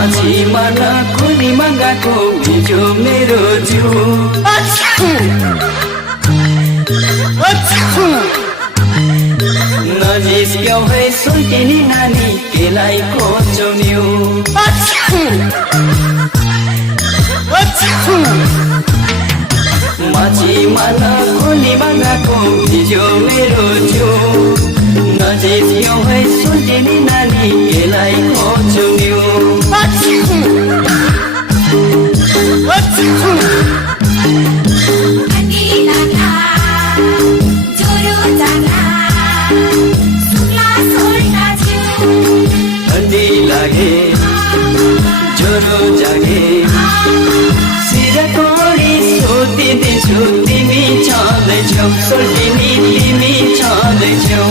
माझीमा नकुलीमा गएको हिजो मेरो जिउ नजिस्क्यौ है सुल्टिनी नानी केलाई खोज्यौ माझीमा नकुलीमा गएको हिजो मेरो जिउ नजिस्क्यौ है सुल्टिनी नानी केलाई खोज्यौ ठण्डी लागे ज्वरो जागे सिरकोडी सोधिदिन्छु तिमी छँदैछौ सोल्टिनी तिमी छँदैछौ